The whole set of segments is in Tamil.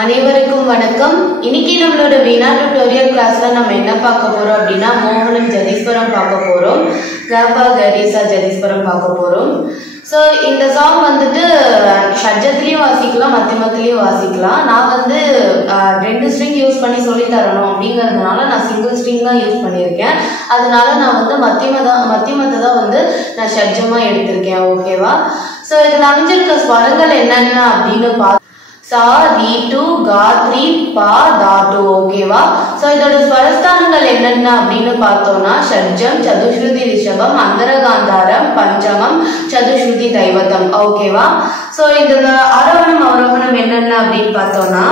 அனைவருக்கும் வணக்கம். இன்னைக்கு நம்மளோட வீணா டியூட்டோரியல் கிளாஸ்ல நம்ம என்ன பார்க்க போறோம் அப்படின்னா மோகனம் ஜதீஸ்வரம் பார்க்க போறோம். கபா கரிசா ஜதீஸ்வரம் பார்க்க போறோம். ஸோ இந்த சாங் வந்துட்டு ஷட்ஜத்திலையும் வாசிக்கலாம், மத்தியமத்திலையும் வாசிக்கலாம். நான் வந்து 2 ஸ்ட்ரிங் யூஸ் பண்ணி சொல்லி தரணும் அப்படிங்கிறதுனால நான் சிங்கிள் ஸ்ட்ரிங் தான் யூஸ் பண்ணியிருக்கேன். அதனால நான் வந்து மத்தியமத்தை தான் வந்து நான் ஷட்ஜமா எடுத்திருக்கேன். ஓகேவா? ஸோ இதில் அமைஞ்சிருக்க ஸ்வரங்கள் என்னென்ன அப்படின்னு சா ரி டு கா த்ரீ பா தா டு. ஓகேவா? ஸோ இதோட ஸ்வரஸ்தானங்கள் என்னென்ன அப்படின்னு பார்த்தோம்னா ஷட்ஜம், சதுஸ்ருதி ரிஷபம், அந்தரகாந்தாரம், பஞ்சமம், சதுஸ்ருதி தைவதம். ஓகேவா? ஸோ இந்த ஆரோகணம் அவரோகணம் என்னென்ன அப்படின்னு பார்த்தோம்னா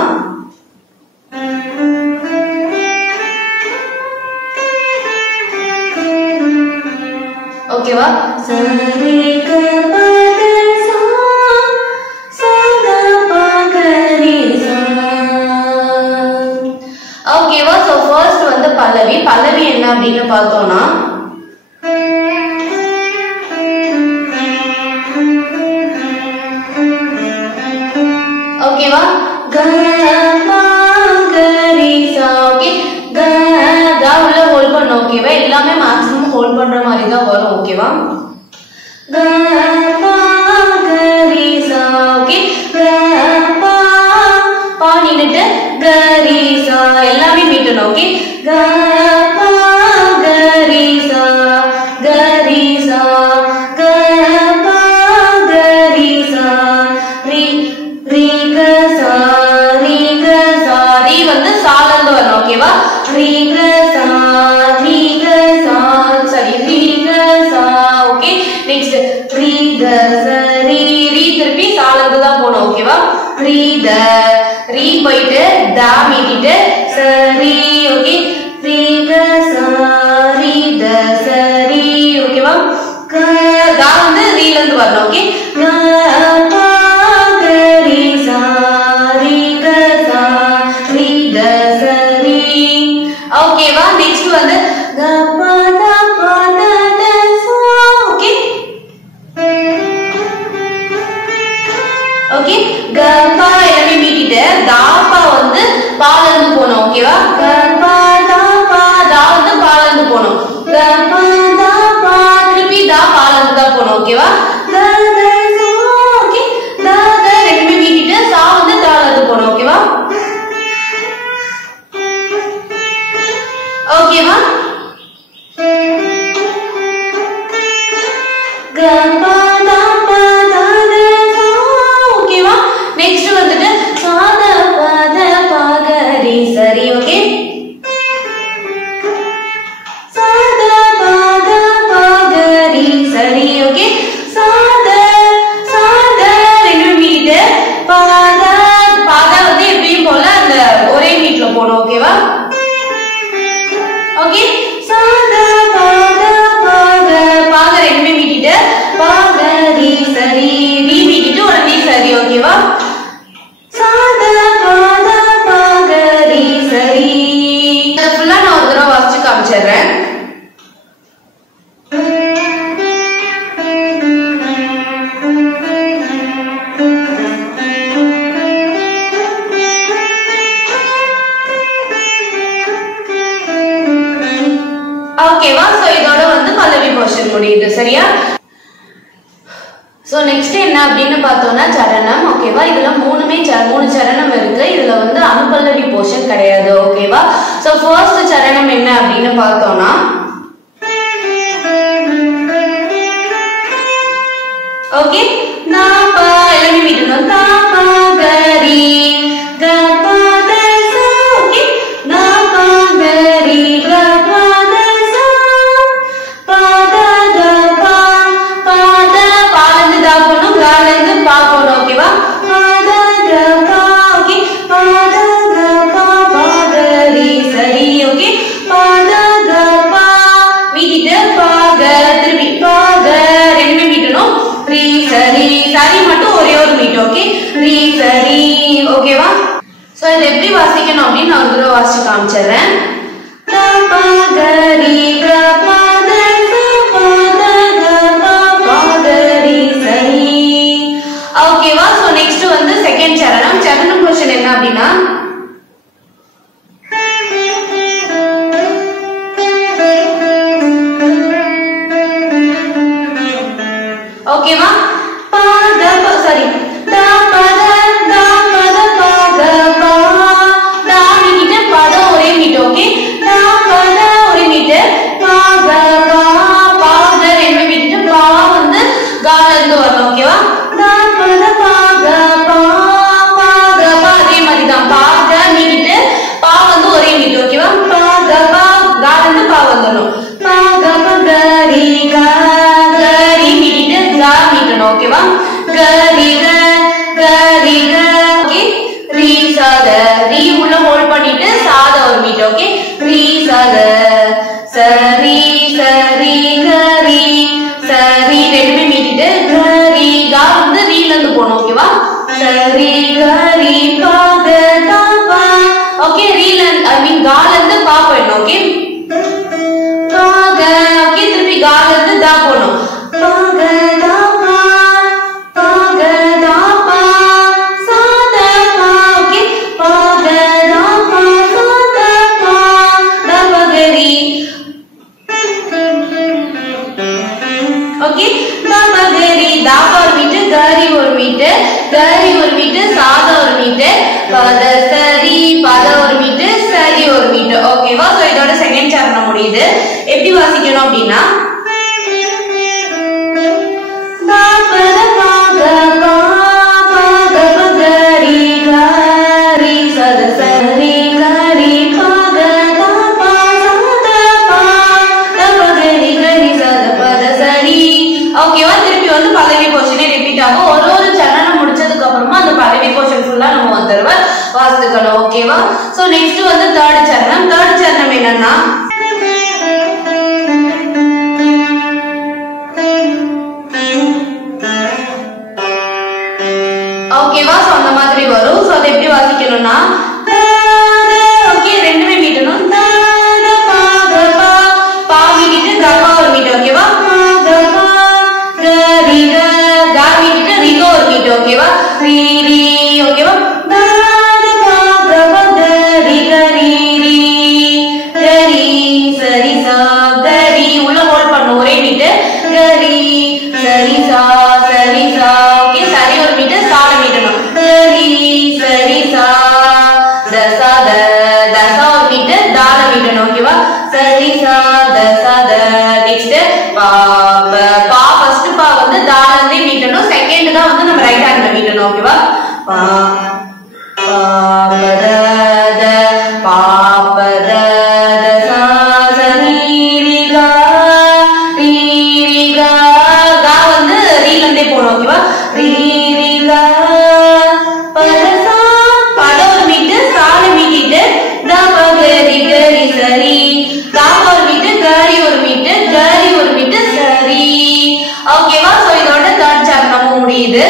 ஓகேவா ஓகேவா? சோ ஃபர்ஸ்ட் வந்து பல்லவி. பல்லவி என்ன அப்படின்னு பார்த்தோம்னா ஓகேவா க ப க ரி சா. ஓகே, க க உள்ள ஹோல்ட் பண்ணனும். ஓகேவா? எல்லாமே மேக்ஸிமம் ஹோல்ட் பண்ற மாதிரி தான் வரும். ஓகேவா? க ப க ரி சா. ஓகே, க ப பா நின்னுட்டு க ரி சா எல்லாமே மீட்டணும். ஓகே, க ப க ரி சா க ரி சா க ப க ரி சா ரி ரி க சா ரி க சா. ரி வந்து சால இருந்து வரணும். ஓகேவா? ரி க சா ரி க சா சரி ரி க சா. ஓகே, நெக்ஸ்ட் ரி க ச ரி ரி திருப்பி சால இருந்து தான் போணும். ஓகேவா? ரி த ரி போயிட்டு த மீட்டிட்டு சரி. ஓகே, ரி க ச ரி த சரி. ஓகேவா? க த வந்து ரில இருந்து வரணும். ஓகே, க ப க ரி சா ரி க சா ரி த சரி. ஓகேவா? நெக்ஸ்ட் வந்து க ப த ப த த சா. ஓகே, ஓகே, க ப எல்லாமே மீட்டிட்டு தா பா வந்து பால இருந்து போணும். ஓகேவா? க ப த ப தா வந்து பால இருந்து போணும். க ப த ப திருப்பி தா பால இருந்து தான் போணும். ஓகேவா? த த சா. ஓகே, த த ரெண்டுமே மீட்டிட்டு சா வந்து தால இருந்து போணும். ஓகேவா? ஓகேவா? க ப த ப த த சா. ஓகேவா? நெக்ஸ்ட் வந்துட்டு சா த ப த ப க ரி சரி. ஓகே, சா த ப த ப க ரி சரி. ஓகே, சா த ரெண்டு மீட் ப த வந்து எப்பயும் போல அந்த ஒரே மீட்ல போடும். ஓகேவா? ஓகே, சா த ப த ப க ப க ரெண்டுமே மீட்டிட்டு ப க ரி சரி ரி மீட்டிட்டு ஒரு ரி சரி. ஓகேவா? சா த ப த ப க ரி சரி. இத ஃபுல்லா நான் ஒரு தடவை வாசிச்சு காமிச்சிடுறேன். ஓகேவா? சோ இதோட வந்து பல்லவி போர்ஷன் முடியுது. சரியா? சோ நெக்ஸ்ட் என்ன அப்படின்னு பார்த்தோம்னா சரணம். ஓகேவா? இதுல மூணு சரணம் இருக்கு. இதுல வந்து அனுபல்லவி போர்ஷன் கிடையாது. ஓகேவா? சோ ஃபர்ஸ்ட் சரணம் என்ன அப்படின்னு பார்த்தோம்னா ஓகே, நா ப எல்லாமே மீட்டணும். நா ப க ரி க ப த சா. ஓகே, நா ப க ரி க ப த சா ப த க ப ப த பால இருந்து தா போணும், கால இருந்து பா போணும். ஓகேவா? ப த க ப. ஓகே, ப த க ப ப க ரி சரி. ஓகே, ப த க ப மீட்டிட்டு ப க திருப்பி ப க ரெண்டுமே மீட்டணும். ரி சரி சரி மட்டும் ஒரே ஒரு மீட். ஓகே, ரி சரி. ஓகேவா? சோ இது எப்படி வாசிக்கணும் அப்படின்னு நான் ஒரு தடவை வாசிச்சு காமிச்சிடுறேன். க ப க ரி க ப த சா ப த க ப ப க ரி சரி. ஓகேவா? சோ நெக்ஸ்ட் வந்து செகண்ட் சரணம். சரணம் போர்ஷன் என்ன அப்படின்னா பத சரி பத ஒரு மீட்டு சரி ஒரு மீட்டு ஓகேவா சோ இதோட செகண்ட் சரணம் முடியுது எப்படி வாசிக்கணும் அப்படின்னா ஓகேவா திருப்பி வந்து பல்லவி போர்ஷனே ரிப்பீட் ஆகும் ஒரு சரணம் முடிச்சதுக்கு அப்புறமா அந்த பல்லவி போர்ஷன் ஃபுல்லா நம்ம ஒரு தடவை வாசிக்கணும் ஓகேவா சோ நெக்ஸ்ட் வந்து தேர்ட் சரணம் என்னன்னா ஓகேவா சோ அந்த மாதிரி வரும் சோ அதை எப்படி வாசிக்கணும்னா ஓகே ரெண்டுமே மீட்டணும் பா மீட்டிட்டு கப்பா ஒரு மீட்டு ஓகேவா ஓகேவா ஓகேவா சரி சா கரி உள்ள ஹோல்ட் பண்ணு ஒரே மீட்டு கரி சரி சா ஓகே சரி ஒரு மீட்டு சால மீட்டணும் சரி சா தசா தசா ஒரு மீட்டு தால மீட்டணும் ஓகேவா சரி சா தசா நெக்ஸ்ட் பா ஃபர்ஸ்ட் பா வந்து தால இருந்தே மீட்டணும் செகண்ட் தான் வந்து நம்ம ரைட் ஹேண்ட்ல மீட்டணும் ஓகேவா பா பத த பா பத த சா சரி ரி கா கா வந்து ரீல இருந்தே போணும் ஓகேவா ரி கா பத சா பத ஒரு மீட்டு சால மீட்டிட்டு த பகரி கரி சரி கா ஒரு மீட்டு கரி ஒரு மீட்டு சரி ஓகேவா சோ இதோட தேர்ட் சரணமும் முடியுது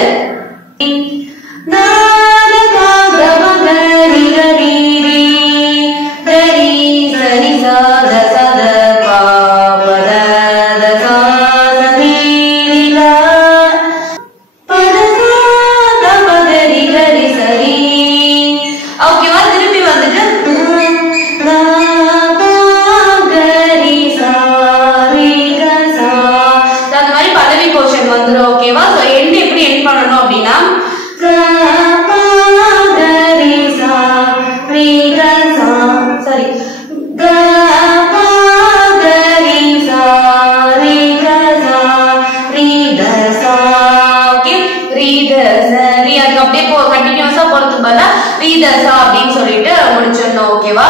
ஓகேவா சோ எண்ட் எப்படி எண்ட் பண்ணனும் அப்படினா சரி அப்படியே கண்டினியூஸா போறதுக்கு பதிலா ரீதசா அப்படின்னு சொல்லிட்டு முடிச்சிடணும் ஓகேவா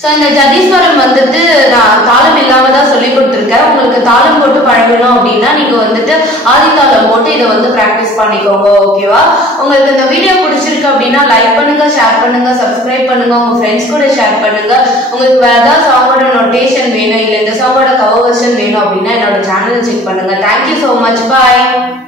சோ இந்த ஜதீஸ்வரம் வந்துட்டு நான் தாளம் இல்லாம தான் சொல்லி கொடுத்துருக்கேன் உங்களுக்கு தாளம் போட்டு பழகணும் அப்படின்னா நீங்க வந்துட்டு ஆதித்தாளம் போட்டு இதை வந்து பிராக்டிஸ் பண்ணிக்கோங்க ஓகேவா உங்களுக்கு இந்த வீடியோ பிடிச்சிருக்கு அப்படின்னா லைக் பண்ணுங்க ஷேர் பண்ணுங்க சப்ஸ்கிரைப் பண்ணுங்க உங்க ஃப்ரெண்ட்ஸ் கூட ஷேர் பண்ணுங்க உங்களுக்கு வேற ஏதாவது சாங்கோட நோட்டேஷன் வேணும் இல்ல இந்த சாங்கோட கவர் வெர்ஷன் வேணும் அப்படின்னா என்னோட சேனல் செக் பண்ணுங்க தேங்க்யூ so much bye